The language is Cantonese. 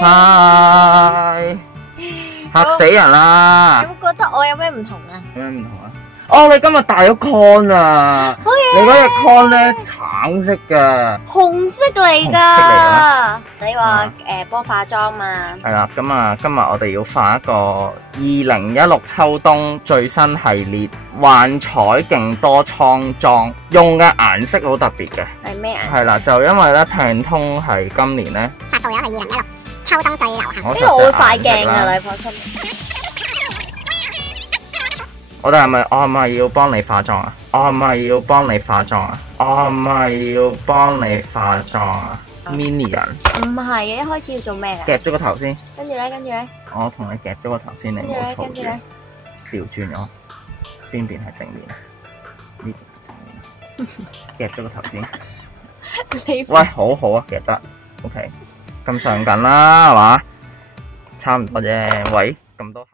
嗨，嚇死人啦！有冇覺得我有咩唔同啊？有咩唔同啊？哦，你今日戴咗 con 啊！好嘢！你嗰隻 con 咧橙色㗎，紅色嚟紅色嚟㗎。你話幫化妝嘛？係啦，咁啊，今日我哋要化一個2016秋冬最新系列幻彩勁多蒼妝，用嘅顏色好特別嘅。係咩顏色？係啦，就因為咧Pantone係今年咧發布咗佢2016秋冬最流行。呢個我會快鏡㗎，你放心。我哋我係咪要幫你化妝啊？我係咪要幫你化妝啊？我係咪要幫你化妝啊？Mini 人唔係嘅，一開始要做咩㗎？夾咗個頭先，跟住咧，我同你夾咗個頭先，你唔好嘈住，跟住咧，調轉咗，邊邊係正面？呢邊夾咗個頭先。你喂，好好啊，夾得 OK，咁上緊啦，係嘛？差唔多啫。喂，咁多。